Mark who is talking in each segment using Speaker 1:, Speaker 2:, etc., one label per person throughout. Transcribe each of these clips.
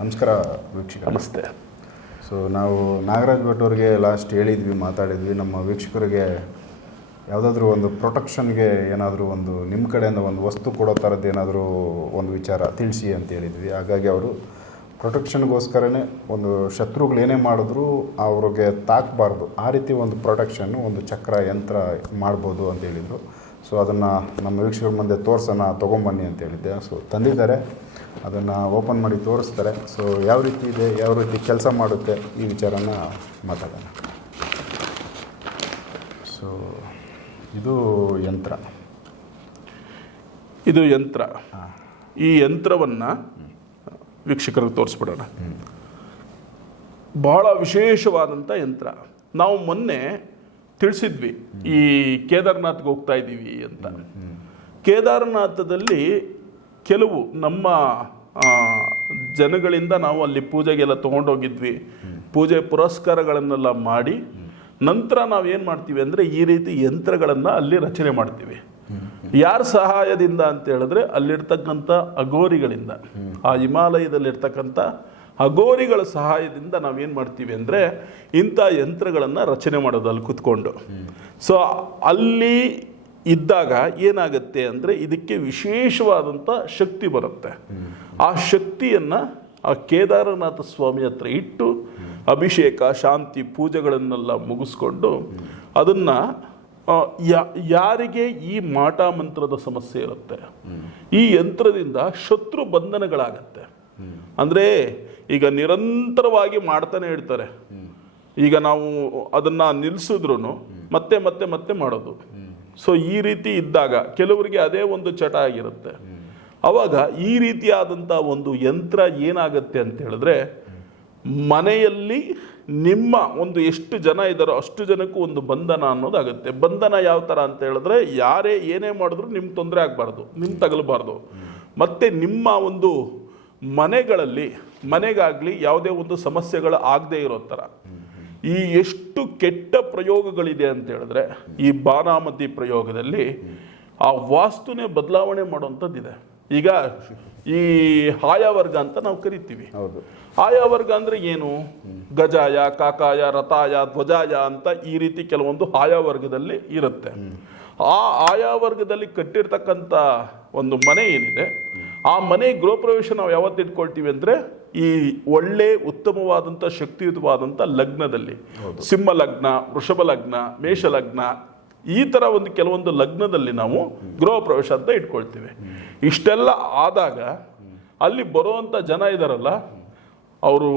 Speaker 1: ನಮಸ್ಕಾರ ವೀಕ್ಷಕ
Speaker 2: ನಮಸ್ತೆ.
Speaker 1: ಸೊ ನಾವು ನಾಗರಾಜ್ ಭಟ್ ಅವ್ರಿಗೆ ಲಾಸ್ಟ್ ಹೇಳಿದ್ವಿ ಮಾತಾಡಿದ್ವಿ. ನಮ್ಮ ವೀಕ್ಷಕರಿಗೆ ಯಾವುದಾದ್ರೂ ಒಂದು ಪ್ರೊಟೆಕ್ಷನ್ಗೆ ಏನಾದರೂ ಒಂದು ನಿಮ್ಮ ಕಡೆಯಿಂದ ಒಂದು ವಸ್ತು ಕೊಡೋ ಥರದ್ದು ಏನಾದರೂ ಒಂದು ವಿಚಾರ ತಿಳಿಸಿ ಅಂತ ಹೇಳಿದ್ವಿ. ಹಾಗಾಗಿ ಅವರು ಪ್ರೊಟೆಕ್ಷನ್ಗೋಸ್ಕರನೇ ಒಂದು ಶತ್ರುಗಳು ಏನೇ ಮಾಡಿದ್ರು ಅವ್ರಿಗೆ ತಾಕಬಾರ್ದು. ಆ ರೀತಿ ಒಂದು ಪ್ರೊಟೆಕ್ಷನ್ನು ಒಂದು ಚಕ್ರ ಯಂತ್ರ ಮಾಡ್ಬೋದು ಅಂತ ಹೇಳಿದರು. ಸೊ ಅದನ್ನು ನಮ್ಮ ವೀಕ್ಷಕರ ಮುಂದೆ ತೋರಿಸೋಣ ತೊಗೊಂಬನ್ನಿ ಅಂತ ಹೇಳಿದ್ದೆ. ಸೊ ತಂದಿದ್ದಾರೆ. ಅದನ್ನು ಓಪನ್ ಮಾಡಿ ತೋರಿಸ್ತಾರೆ. ಸೊ ಯಾವ ರೀತಿ ಇದೆ ಯಾವ ರೀತಿ ಕೆಲಸ ಮಾಡುತ್ತೆ ಈ ವಿಚಾರನ ಮಾತಾಡೋಣ. ಸೊ ಇದು ಯಂತ್ರ.
Speaker 2: ಇದು ಯಂತ್ರ. ಈ ಯಂತ್ರವನ್ನು ವೀಕ್ಷಕರಿಗೆ ತೋರಿಸ್ಬಿಡೋಣ. ಬಹಳ ವಿಶೇಷವಾದಂಥ ಯಂತ್ರ. ನಾವು ಮೊನ್ನೆ ತಿಳಿಸಿದ್ವಿ. ಈ ಕೇದಾರನಾಥ್ಗೆ ಹೋಗ್ತಾ ಇದ್ದೀವಿ ಅಂತ. ಕೇದಾರನಾಥದಲ್ಲಿ ಕೆಲವು ನಮ್ಮ ಜನಗಳಿಂದ ನಾವು ಅಲ್ಲಿ ಪೂಜೆಗೆಲ್ಲ ತೊಗೊಂಡೋಗಿದ್ವಿ. ಪೂಜೆ ಪುರಸ್ಕಾರಗಳನ್ನೆಲ್ಲ ಮಾಡಿ ನಂತರ ನಾವು ಏನು ಮಾಡ್ತೀವಿ ಅಂದರೆ ಈ ರೀತಿ ಯಂತ್ರಗಳನ್ನು ಅಲ್ಲಿ ರಚನೆ ಮಾಡ್ತೀವಿ. ಯಾರ ಸಹಾಯದಿಂದ ಅಂತ ಹೇಳಿದ್ರೆ ಅಲ್ಲಿರ್ತಕ್ಕಂಥ ಅಗೋರಿಗಳಿಂದ ಆ ಹಿಮಾಲಯದಲ್ಲಿರ್ತಕ್ಕಂಥ ಅಗೋರಿಗಳ ಸಹಾಯದಿಂದ ನಾವೇನು ಮಾಡ್ತೀವಿ ಅಂದರೆ ಇಂಥ ಯಂತ್ರಗಳನ್ನು ರಚನೆ ಮಾಡೋದು ಅಲ್ಲಿ ಕುತ್ಕೊಂಡು. ಸೊ ಅಲ್ಲಿ ಇದ್ದಾಗ ಏನಾಗುತ್ತೆ ಅಂದರೆ ಇದಕ್ಕೆ ವಿಶೇಷವಾದಂಥ ಶಕ್ತಿ ಬರುತ್ತೆ. ಆ ಶಕ್ತಿಯನ್ನು ಆ ಕೇದಾರನಾಥ ಸ್ವಾಮಿ ಹತ್ರ ಇಟ್ಟು ಅಭಿಷೇಕ, ಶಾಂತಿ, ಪೂಜೆಗಳನ್ನೆಲ್ಲ ಮುಗಿಸ್ಕೊಂಡು ಅದನ್ನು ಯಾರಿಗೆ ಈ ಮಾಟ ಮಂತ್ರದ ಸಮಸ್ಯೆ ಇರುತ್ತೆ, ಈ ಯಂತ್ರದಿಂದ ಶತ್ರು ಬಂಧನಗಳಾಗತ್ತೆ. ಅಂದರೆ ಈಗ ನಿರಂತರವಾಗಿ ಮಾಡ್ತಾನೆ ಇರ್ತಾರೆ. ಈಗ ನಾವು ಅದನ್ನು ನಿಲ್ಲಿಸಿದ್ರು ಮತ್ತೆ ಮತ್ತೆ ಮತ್ತೆ ಮಾಡೋದು. ಸೊ ಈ ರೀತಿ ಇದ್ದಾಗ ಕೆಲವರಿಗೆ ಅದೇ ಒಂದು ಚಟ ಆಗಿರುತ್ತೆ. ಅವಾಗ ಈ ರೀತಿಯಾದಂಥ ಒಂದು ಯಂತ್ರ ಏನಾಗುತ್ತೆ ಅಂತ ಹೇಳಿದ್ರೆ ಮನೆಯಲ್ಲಿ ನಿಮ್ಮ ಒಂದು ಎಷ್ಟು ಜನ ಇದ್ದಾರೋ ಅಷ್ಟು ಜನಕ್ಕೂ ಒಂದು ಬಂಧನ ಅನ್ನೋದಾಗುತ್ತೆ. ಬಂಧನ ಯಾವ ಥರ ಅಂತ ಹೇಳಿದ್ರೆ ಯಾರೇ ಏನೇ ಮಾಡಿದ್ರು ನಿಮ್ಗೆ ತೊಂದರೆ ಆಗಬಾರ್ದು, ನಿಮ್ಗೆ ತಗಲಬಾರ್ದು. ಮತ್ತೆ ನಿಮ್ಮ ಒಂದು ಮನೆಗಳಲ್ಲಿ ಮನೆಗಾಗಲಿ ಯಾವುದೇ ಒಂದು ಸಮಸ್ಯೆಗಳು ಆಗದೇ ಇರೋ ಥರ ಈ ಎಷ್ಟು ಕೆಟ್ಟ ಪ್ರಯೋಗಗಳಿದೆ ಅಂತ ಹೇಳಿದ್ರೆ ಈ ಬಾನಾಮತಿ ಪ್ರಯೋಗದಲ್ಲಿ ಆ ವಾಸ್ತುನೇ ಬದಲಾವಣೆ ಮಾಡುವಂಥದ್ದಿದೆ. ಈಗ ಈ ಆಯಾವರ್ಗ ಅಂತ ನಾವು ಕರಿತೀವಿ. ಆಯಾವರ್ಗ ಅಂದರೆ ಏನು? ಗಜಾಯ ಕಾಕಾಯ ರಥಾಯ ಧ್ವಜಾಯ ಅಂತ ಈ ರೀತಿ ಕೆಲವೊಂದು ಆಯಾವರ್ಗದಲ್ಲಿ ಇರುತ್ತೆ. ಆ ಆಯಾವರ್ಗದಲ್ಲಿ ಕಟ್ಟಿರ್ತಕ್ಕಂಥ ಒಂದು ಮನೆ ಏನಿದೆ ಆ ಮನೆ ಗೃಹಪ್ರವೇಶ ನಾವು ಯಾವತ್ತು ಇಟ್ಕೊಳ್ತೀವಿ ಅಂದರೆ ಈ ಒಳ್ಳೆ ಉತ್ತಮವಾದಂಥ ಶಕ್ತಿಯುತವಾದಂಥ ಲಗ್ನದಲ್ಲಿ. ಸಿಂಹ ಲಗ್ನ ವೃಷಭ ಲಗ್ನ ಮೇಷ ಲಗ್ನ ಈ ಥರ ಒಂದು ಕೆಲವೊಂದು ಲಗ್ನದಲ್ಲಿ ನಾವು ಗೃಹ ಪ್ರವೇಶ ಅಂತ ಇಟ್ಕೊಳ್ತೀವಿ. ಇಷ್ಟೆಲ್ಲ ಆದಾಗ ಅಲ್ಲಿ ಬರುವಂಥ ಜನ ಇದ್ದಾರಲ್ಲ ಅವರು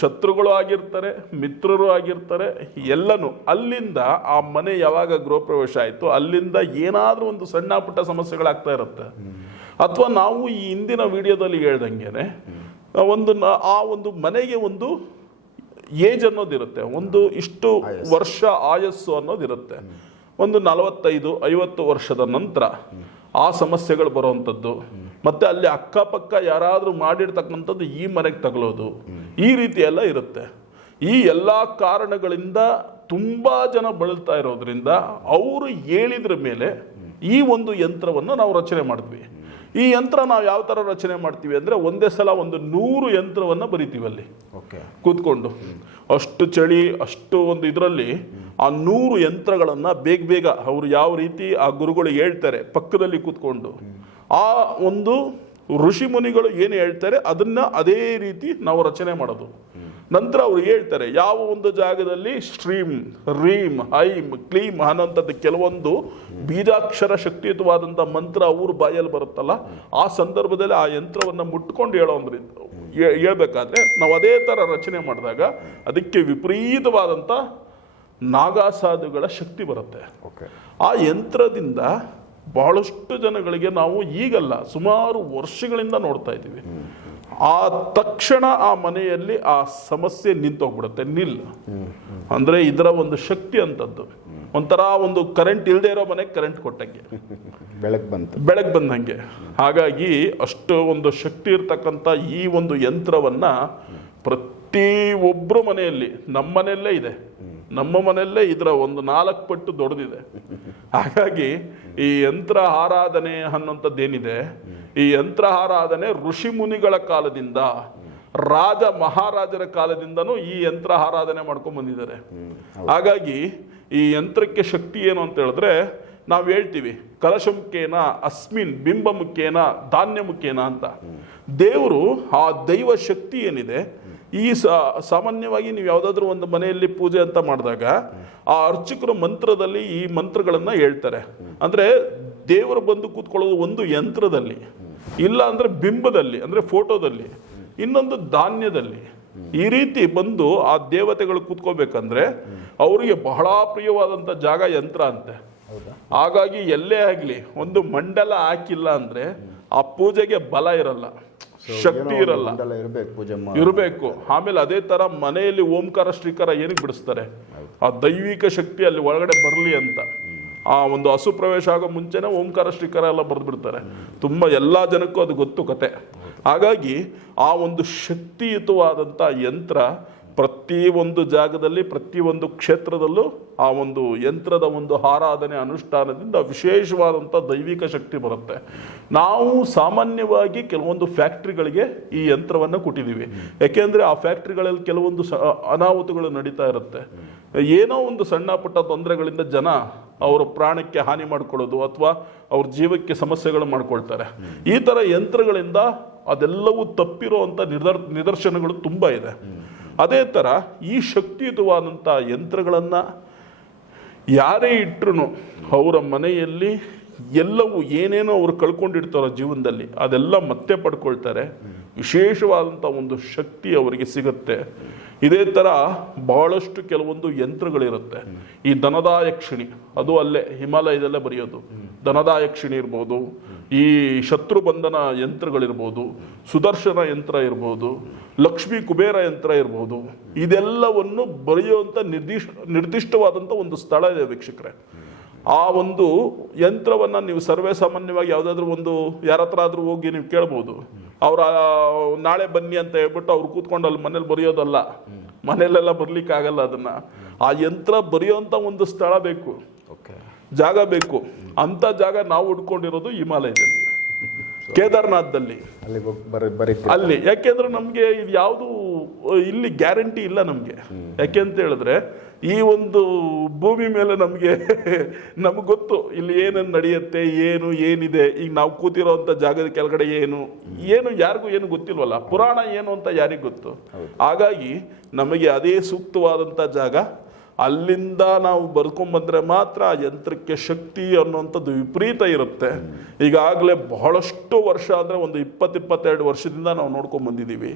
Speaker 2: ಶತ್ರುಗಳು ಆಗಿರ್ತಾರೆ ಮಿತ್ರರು ಆಗಿರ್ತಾರೆ ಎಲ್ಲನೂ. ಅಲ್ಲಿಂದ ಆ ಮನೆ ಯಾವಾಗ ಗೃಹ ಪ್ರವೇಶ ಆಯಿತು ಅಲ್ಲಿಂದ ಏನಾದರೂ ಒಂದು ಸಣ್ಣ ಪುಟ್ಟ ಸಮಸ್ಯೆಗಳಾಗ್ತಾ ಇರುತ್ತೆ. ಅಥವಾ ನಾವು ಈ ಹಿಂದಿನ ವಿಡಿಯೋದಲ್ಲಿ ಹೇಳ್ದಂಗೆ ಒಂದು ಆ ಒಂದು ಮನೆಗೆ ಒಂದು ಏಜ್ ಅನ್ನೋದಿರುತ್ತೆ. ಒಂದು ಇಷ್ಟು ವರ್ಷ ಆಯಸ್ಸು ಅನ್ನೋದಿರುತ್ತೆ. ಒಂದು ನಲವತ್ತೈದು ಐವತ್ತು ವರ್ಷದ ನಂತರ ಆ ಸಮಸ್ಯೆಗಳು ಬರುವಂಥದ್ದು. ಮತ್ತೆ ಅಲ್ಲಿ ಅಕ್ಕಪಕ್ಕ ಯಾರಾದರೂ ಮಾಡಿರ್ತಕ್ಕಂಥದ್ದು ಈ ಮನೆಗೆ ತಗಲೋದು ಈ ರೀತಿ ಎಲ್ಲ ಇರುತ್ತೆ. ಈ ಎಲ್ಲ ಕಾರಣಗಳಿಂದ ತುಂಬ ಜನ ಬಳಲ್ತಾ ಇರೋದ್ರಿಂದ ಅವರು ಹೇಳಿದ್ರ ಮೇಲೆ ಈ ಒಂದು ಯಂತ್ರವನ್ನು ನಾವು ರಚನೆ ಮಾಡಿದ್ವಿ ಈ ಯಂತ್ರ ನಾವು ಯಾವ ಥರ ರಚನೆ ಮಾಡ್ತೀವಿ ಅಂದರೆ ಒಂದೇ ಸಲ ಒಂದು ನೂರು ಯಂತ್ರವನ್ನು ಬರಿತೀವಿ ಅಲ್ಲಿ.
Speaker 1: ಓಕೆ.
Speaker 2: ಕೂತ್ಕೊಂಡು. ಅಷ್ಟು ಚಳಿ ಅಷ್ಟು ಒಂದು ಇದರಲ್ಲಿ ಆ ನೂರು ಯಂತ್ರಗಳನ್ನು ಬೇಗ ಬೇಗ ಅವರು ಯಾವ ರೀತಿ ಆ ಗುರುಗಳು ಹೇಳ್ತಾರೆ ಪಕ್ಕದಲ್ಲಿ ಕೂತ್ಕೊಂಡು. ಆ ಒಂದು ಋಷಿ ಮುನಿಗಳು ಏನು ಹೇಳ್ತಾರೆ? ಅದನ್ನು ಅದೇ ರೀತಿ ನಾವು ರಚನೆ ಮಾಡೋದು. ನಂತರ ಅವ್ರು ಹೇಳ್ತಾರೆ ಯಾವ ಒಂದು ಜಾಗದಲ್ಲಿ ಸ್ಟ್ರೀಮ್ ರೀಮ್ ಐಮ್ ಕ್ಲೀಮ್ ಅನ್ನೋಂಥದ್ದು ಕೆಲವೊಂದು ಬೀಜಾಕ್ಷರ ಶಕ್ತಿಯುತವಾದಂಥ ಮಂತ್ರ ಅವರು ಬಾಯಲ್ಲಿ ಬರುತ್ತಲ್ಲ ಆ ಸಂದರ್ಭದಲ್ಲಿ ಆ ಯಂತ್ರವನ್ನು ಮುಟ್ಕೊಂಡು ಹೇಳೋ ಒಂದು ಹೇ- ಹೇಳ್ಬೇಕಾದ್ರೆ ನಾವು ಅದೇ ಥರ ರಚನೆ ಮಾಡಿದಾಗ ಅದಕ್ಕೆ ವಿಪರೀತವಾದಂಥ ನಾಗಾಸಾಧುಗಳ ಶಕ್ತಿ ಬರುತ್ತೆ.
Speaker 1: ಓಕೆ
Speaker 2: ಆ ಯಂತ್ರದಿಂದ ಬಹಳಷ್ಟು ಜನಗಳಿಗೆ ನಾವು ಈಗಲ್ಲ ಸುಮಾರು ವರ್ಷಗಳಿಂದ ನೋಡ್ತಾ ಇದ್ದೀವಿ. ಆ ತಕ್ಷಣ ಆ ಮನೆಯಲ್ಲಿ ಆ ಸಮಸ್ಯೆ ನಿಂತೋಗ್ಬಿಡುತ್ತೆ ನಿಲ್. ಅಂದ್ರೆ ಇದರ ಒಂದು ಶಕ್ತಿ ಅಂತದ್ದು. ಒಂಥರ ಒಂದು ಕರೆಂಟ್ ಇಲ್ಲದೆ ಇರೋ ಮನೆಗೆ ಕರೆಂಟ್ ಕೊಟ್ಟಂಗೆ.
Speaker 1: ಬೆಳಕು ಬಂತು.
Speaker 2: ಬೆಳಗ್ಗೆ ಬಂದಂಗೆ. ಹಾಗಾಗಿ ಅಷ್ಟು ಒಂದು ಶಕ್ತಿ ಇರ್ತಕ್ಕಂಥ ಈ ಒಂದು ಯಂತ್ರವನ್ನ ಪ್ರತಿ ಒಬ್ಬರು ಮನೆಯಲ್ಲಿ ನಮ್ಮ ಮನೆಯಲ್ಲೇ ಇದೆ. ನಮ್ಮ ಮನೆಯಲ್ಲೇ ಇದರ ಒಂದು ನಾಲ್ಕು ಪಟ್ಟು ದೊಡ್ಡದಿದೆ ಹಾಗಾಗಿ ಈ ಯಂತ್ರ ಆರಾಧನೆ ಅನ್ನೋಂಥದ್ದೇನಿದೆ ಈ ಯಂತ್ರ ಆರಾಧನೆ ಋಷಿ ಮುನಿಗಳ ಕಾಲದಿಂದ ರಾಜ ಮಹಾರಾಜರ ಕಾಲದಿಂದನೂ ಈ ಯಂತ್ರ ಆರಾಧನೆ ಮಾಡ್ಕೊಂಡು ಬಂದಿದ್ದಾರೆ. ಹಾಗಾಗಿ ಈ ಯಂತ್ರಕ್ಕೆ ಶಕ್ತಿ ಏನು ಅಂತ ಹೇಳಿದ್ರೆ ನಾವು ಹೇಳ್ತೀವಿ ಕಲಶಮುಖೇನ ಅಸ್ಮಿನ್ ಬಿಂಬ ಮುಖೇನ ಧಾನ್ಯ ಮುಖೇನ ಅಂತ ದೇವರು ಆ ದೈವ ಶಕ್ತಿ ಏನಿದೆ ಈ ಸಾಮಾನ್ಯವಾಗಿ ನೀವು ಯಾವುದಾದ್ರೂ ಒಂದು ಮನೆಯಲ್ಲಿ ಪೂಜೆ ಅಂತ ಮಾಡಿದಾಗ ಆ ಅರ್ಚಕರು ಮಂತ್ರದಲ್ಲಿ ಈ ಮಂತ್ರಗಳನ್ನು ಹೇಳ್ತಾರೆ. ಅಂದ್ರೆ ದೇವರು ಬಂದು ಕೂತ್ಕೊಳ್ಳೋದು ಒಂದು ಯಂತ್ರದಲ್ಲಿ, ಇಲ್ಲ ಅಂದ್ರೆ ಬಿಂಬದಲ್ಲಿ, ಅಂದ್ರೆ ಫೋಟೋದಲ್ಲಿ, ಇನ್ನೊಂದು ಧಾನ್ಯದಲ್ಲಿ. ಈ ರೀತಿ ಬಂದು ಆ ದೇವತೆಗಳು ಕೂತ್ಕೋಬೇಕಂದ್ರೆ ಅವರಿಗೆ ಬಹಳ ಪ್ರಿಯವಾದಂತ ಜಾಗ ಯಂತ್ರ ಅಂತೆ. ಹಾಗಾಗಿ ಎಲ್ಲೇ ಆಗಲಿ ಒಂದು ಮಂಡಲ ಹಾಕಿಲ್ಲ ಅಂದ್ರೆ ಆ ಪೂಜೆಗೆ ಬಲ ಇರಲ್ಲ. ಶಕ್ತಿ ಇರಲ್ಲ.
Speaker 1: ಮಂಡಲ ಇರಬೇಕು ಪೂಜೆ
Speaker 2: ಇರಬೇಕು. ಆಮೇಲೆ ಅದೇ ತರ ಮನೆಯಲ್ಲಿ ಓಂಕಾರ ಶ್ರೀಕಾರ ಏನಕ್ಕೆ ಬಿಡಿಸ್ತಾರೆ? ಆ ದೈವಿಕ ಶಕ್ತಿ ಅಲ್ಲಿ ಒಳಗಡೆ ಬರಲಿ ಅಂತ. ಆ ಒಂದು ಹಸು ಪ್ರವೇಶ ಆಗೋ ಮುಂಚೆನೆ ಓಂಕಾರ ಶ್ರೀಕಾರ ಎಲ್ಲ ಬರೆದು ಬಿಡ್ತಾರೆ ತುಂಬಾ ಎಲ್ಲಾ ಜನಕ್ಕೂ ಅದು ಗೊತ್ತು ಕತೆ. ಹಾಗಾಗಿ ಆ ಒಂದು ಶಕ್ತಿಯುತವಾದಂಥ ಯಂತ್ರ ಪ್ರತಿ ಒಂದು ಜಾಗದಲ್ಲಿ, ಪ್ರತಿ ಒಂದು ಕ್ಷೇತ್ರದಲ್ಲೂ ಆ ಒಂದು ಯಂತ್ರದ ಒಂದು ಆರಾಧನೆ ಅನುಷ್ಠಾನದಿಂದ ವಿಶೇಷವಾದಂಥ ದೈವಿಕ ಶಕ್ತಿ ಬರುತ್ತೆ. ನಾವು ಸಾಮಾನ್ಯವಾಗಿ ಕೆಲವೊಂದು ಫ್ಯಾಕ್ಟ್ರಿಗಳಿಗೆ ಈ ಯಂತ್ರವನ್ನು ಕೊಟ್ಟಿದ್ದೀವಿ. ಯಾಕೆಂದರೆ ಆ ಫ್ಯಾಕ್ಟ್ರಿಗಳಲ್ಲಿ ಕೆಲವೊಂದು ಅನಾಹುತಗಳು ನಡೀತಾ ಇರುತ್ತೆ. ಏನೋ ಒಂದು ಸಣ್ಣ ಪುಟ್ಟ ತೊಂದರೆಗಳಿಂದ ಜನ ಅವರ ಪ್ರಾಣಕ್ಕೆ ಹಾನಿ ಮಾಡಿಕೊಳ್ಳೋದು ಅಥವಾ ಅವ್ರ ಜೀವಕ್ಕೆ ಸಮಸ್ಯೆಗಳು ಮಾಡ್ಕೊಳ್ತಾರೆ. ಈ ಥರ ಯಂತ್ರಗಳಿಂದ ಅದೆಲ್ಲವೂ ತಪ್ಪಿರುವಂತ ನಿದರ್ ನಿದರ್ಶನಗಳು ತುಂಬ ಇದೆ. ಅದೇ ಥರ ಈ ಶಕ್ತಿಯುತವಾದಂಥ ಯಂತ್ರಗಳನ್ನು ಯಾರೇ ಇಟ್ಟರು ಅವರ ಮನೆಯಲ್ಲಿ ಎಲ್ಲವೂ ಏನೇನೋ ಅವರು ಕಳ್ಕೊಂಡಿರ್ತಾರೋ ಜೀವನದಲ್ಲಿ ಅದೆಲ್ಲ ಮತ್ತೆ ಪಡ್ಕೊಳ್ತಾರೆ. ವಿಶೇಷವಾದಂಥ ಒಂದು ಶಕ್ತಿ ಅವರಿಗೆ ಸಿಗುತ್ತೆ. ಇದೇ ಥರ ಬಹಳಷ್ಟು ಕೆಲವೊಂದು ಯಂತ್ರಗಳಿರುತ್ತೆ. ಈ ಧನದಾಯಕ್ಷಿಣಿ ಅದು ಅಲ್ಲೇ ಹಿಮಾಲಯದಲ್ಲೇ ಬರೆಯೋದು. ಧನದಾಯಕ್ಷಿಣಿ ಇರ್ಬೋದು ಈ ಶತ್ರು ಬಂಧನ ಯಂತ್ರಗಳಿರ್ಬೋದು ಸುದರ್ಶನ ಯಂತ್ರ ಇರ್ಬೋದು ಲಕ್ಷ್ಮಿ ಕುಬೇರ ಯಂತ್ರ ಇರ್ಬೋದು ಇದೆಲ್ಲವನ್ನು ಬರೆಯುವಂಥ ನಿರ್ದಿಷ್ಟ ನಿರ್ದಿಷ್ಟವಾದಂಥ ಒಂದು ಸ್ಥಳ ಇದೆ ವೀಕ್ಷಕರೇ. ಆ ಒಂದು ಯಂತ್ರವನ್ನು ನೀವು ಸರ್ವೇ ಸಾಮಾನ್ಯವಾಗಿ ಯಾವುದಾದ್ರೂ ಒಂದು ಯಾರ ಹತ್ರ ಆದರೂ ಹೋಗಿ ನೀವು ಕೇಳ್ಬೋದು. ಅವರ ನಾಳೆ ಬನ್ನಿ ಅಂತ ಹೇಳ್ಬಿಟ್ಟು ಅವ್ರು ಕೂತ್ಕೊಂಡು ಅಲ್ಲಿ ಮನೇಲಿ ಬರೆಯೋದಲ್ಲ ಮನೇಲೆಲ್ಲ ಬರ್ಲಿಕ್ಕೆ ಆಗಲ್ಲ ಅದನ್ನ. ಆ ಯಂತ್ರ ಬರೆಯೋಂಥ ಒಂದು ಸ್ಥಳ ಬೇಕು.
Speaker 1: ಓಕೆ.
Speaker 2: ಜಾಗ ಬೇಕು. ಅಂತ ಜಾಗ ನಾವು ಹುಡ್ಕೊಂಡಿರೋದು ಹಿಮಾಲಯದಲ್ಲಿ. ಕೇದಾರ್ನಾಥದಲ್ಲಿ. ಅಲ್ಲಿ ಯಾಕೆಂದ್ರೆ ನಮ್ಗೆ ಇದು ಯಾವುದು ಇಲ್ಲಿ ಗ್ಯಾರಂಟಿ ಇಲ್ಲ ನಮ್ಗೆ. ಯಾಕೆ ಅಂತ ಹೇಳಿದ್ರೆ ಈ ಒಂದು ಭೂಮಿ ಮೇಲೆ ನಮಗೆ ನಮ್ಗೆ ಗೊತ್ತು ಇಲ್ಲಿ ಏನೇನು ನಡೆಯುತ್ತೆ ಏನು ಏನಿದೆ ಈಗ ನಾವು ಕೂತಿರೋಂಥ ಜಾಗದ ಕೆಳಗಡೆ ಏನು ಏನು ಯಾರಿಗೂ ಏನು ಗೊತ್ತಿಲ್ವಲ್ಲ. ಪುರಾಣ ಏನು ಅಂತ ಯಾರಿಗೂ ಗೊತ್ತು? ಹಾಗಾಗಿ ನಮಗೆ ಅದೇ ಸೂಕ್ತವಾದಂಥ ಜಾಗ ಅಲ್ಲಿಂದ ನಾವು ಬರ್ಕೊಂಬಂದ್ರೆ ಮಾತ್ರ ಆ ಯಂತ್ರಕ್ಕೆ ಶಕ್ತಿ ಅನ್ನುವಂಥದ್ದು ವಿಪರೀತ ಇರುತ್ತೆ. ಈಗಾಗಲೇ ಬಹಳಷ್ಟು ವರ್ಷ ಅಂದರೆ ಒಂದು ಇಪ್ಪತ್ತು ಇಪ್ಪತ್ತೆರಡು ವರ್ಷದಿಂದ ನಾವು ನೋಡ್ಕೊಂಡ್ ಬಂದಿದ್ದೀವಿ.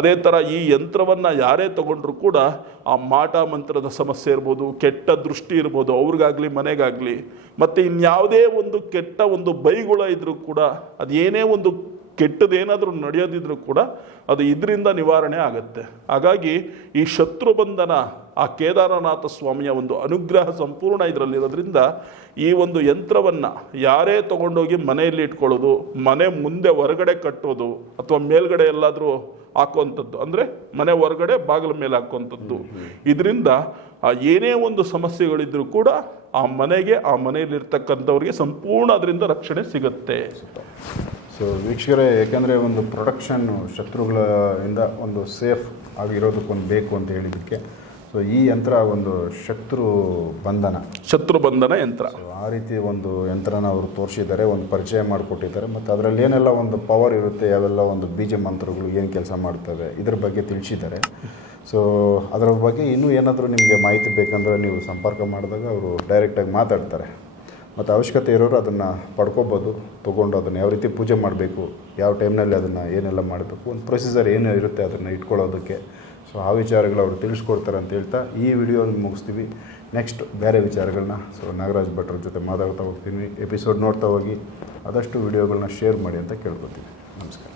Speaker 2: ಅದೇ ಥರ ಈ ಯಂತ್ರವನ್ನು ಯಾರೇ ತಗೊಂಡ್ರು ಕೂಡ ಆ ಮಾಟ ಮಂತ್ರದ ಸಮಸ್ಯೆ ಇರ್ಬೋದು, ಕೆಟ್ಟ ದೃಷ್ಟಿ ಇರ್ಬೋದು, ಅವ್ರಿಗಾಗಲಿ, ಮನೆಗಾಗ್ಲಿ, ಮತ್ತು ಇನ್ಯಾವುದೇ ಒಂದು ಕೆಟ್ಟ ಒಂದು ಬೈಗುಳ ಇದ್ರೂ ಕೂಡ ಅದೇನೇ ಒಂದು ಕೆಟ್ಟದೇನಾದರೂ ನಡೆಯೋದಿದ್ರೂ ಕೂಡ ಅದು ಇದರಿಂದ ನಿವಾರಣೆ ಆಗುತ್ತೆ. ಹಾಗಾಗಿ ಈ ಶತ್ರು ಬಂಧನ ಆ ಕೇದಾರನಾಥ ಸ್ವಾಮಿಯ ಒಂದು ಅನುಗ್ರಹ ಸಂಪೂರ್ಣ ಇದರಲ್ಲಿರೋದ್ರಿಂದ ಈ ಒಂದು ಯಂತ್ರವನ್ನು ಯಾರೇ ತೊಗೊಂಡೋಗಿ ಮನೆಯಲ್ಲಿ ಇಟ್ಕೊಳ್ಳೋದು, ಮನೆ ಮುಂದೆ ಹೊರಗಡೆ ಕಟ್ಟೋದು, ಅಥವಾ ಮೇಲ್ಗಡೆ ಎಲ್ಲಾದರೂ ಹಾಕುವಂಥದ್ದು, ಅಂದರೆ ಮನೆ ಹೊರಗಡೆ ಬಾಗಿಲ ಮೇಲೆ ಹಾಕುವಂಥದ್ದು, ಇದರಿಂದ ಆ ಏನೇ ಒಂದು ಸಮಸ್ಯೆಗಳಿದ್ರೂ ಕೂಡ ಆ ಮನೆಗೆ, ಆ ಮನೆಯಲ್ಲಿರ್ತಕ್ಕಂಥವ್ರಿಗೆ ಸಂಪೂರ್ಣ ಅದರಿಂದ ರಕ್ಷಣೆ ಸಿಗುತ್ತೆ.
Speaker 1: ಸೊ ವೀಕ್ಷಕರೇ ಏಕೆಂದರೆ ಒಂದು ಪ್ರೊಡಕ್ಷನ್ನು ಶತ್ರುಗಳ ಇಂದ ಒಂದು ಸೇಫ್ ಆಗಿರೋದಕ್ಕೊಂದು ಬೇಕು ಅಂತ ಹೇಳಿದ್ದಕ್ಕೆ. ಸೊ ಈ ಯಂತ್ರ ಒಂದು ಶತ್ರು ಬಂಧನ.
Speaker 2: ಶತ್ರು ಬಂಧನ ಯಂತ್ರ.
Speaker 1: ಆ ರೀತಿ ಒಂದು ಯಂತ್ರನ ಅವರು ತೋರಿಸಿದ್ದಾರೆ ಒಂದು ಪರಿಚಯ ಮಾಡಿಕೊಟ್ಟಿದ್ದಾರೆ. ಮತ್ತು ಅದರಲ್ಲಿ ಏನೆಲ್ಲ ಒಂದು ಪವರ್ ಇರುತ್ತೆ ಯಾವೆಲ್ಲ ಒಂದು ಬೀಜ ಮಂತ್ರಗಳು ಏನು ಕೆಲಸ ಮಾಡ್ತವೆ ಇದ್ರ ಬಗ್ಗೆ ತಿಳಿಸಿದ್ದಾರೆ. ಸೊ ಅದರ ಬಗ್ಗೆ ಇನ್ನೂ ಏನಾದರೂ ನಿಮಗೆ ಮಾಹಿತಿ ಬೇಕಂದ್ರೆ ನೀವು ಸಂಪರ್ಕ ಮಾಡಿದಾಗ ಅವರು ಡೈರೆಕ್ಟಾಗಿ ಮಾತಾಡ್ತಾರೆ. ಮತ್ತು ಅವಶ್ಯಕತೆ ಇರೋರು ಅದನ್ನು ಪಡ್ಕೋಬೋದು, ತೊಗೊಂಡು ಅದನ್ನು ಯಾವ ರೀತಿ ಪೂಜೆ ಮಾಡಬೇಕು, ಯಾವ ಟೈಮ್ನಲ್ಲಿ ಅದನ್ನು ಏನೆಲ್ಲ ಮಾಡಬೇಕು, ಒಂದು ಪ್ರೊಸೀಜರ್ ಏನು ಇರುತ್ತೆ ಅದನ್ನು ಇಟ್ಕೊಳ್ಳೋದಕ್ಕೆ. ಸೊ ಆ ವಿಚಾರಗಳು ಅವರು ತಿಳಿಸ್ಕೊಡ್ತಾರೆ ಅಂತ ಹೇಳ್ತಾ ಈ ವಿಡಿಯೋ ಮುಗಿಸ್ತೀವಿ. ನೆಕ್ಸ್ಟ್ ಬೇರೆ ವಿಚಾರಗಳನ್ನ ಸೊ ನಾಗರಾಜ್ ಭಟ್ರ ಜೊತೆ ಮಾತಾಡ್ತಾ ಹೋಗ್ತೀನಿ. ಎಪಿಸೋಡ್ ನೋಡ್ತಾ ಹೋಗಿ, ಆದಷ್ಟು ವಿಡಿಯೋಗಳನ್ನ ಶೇರ್ ಮಾಡಿ ಅಂತ ಕೇಳ್ಕೊತೀನಿ ನಮಸ್ಕಾರ.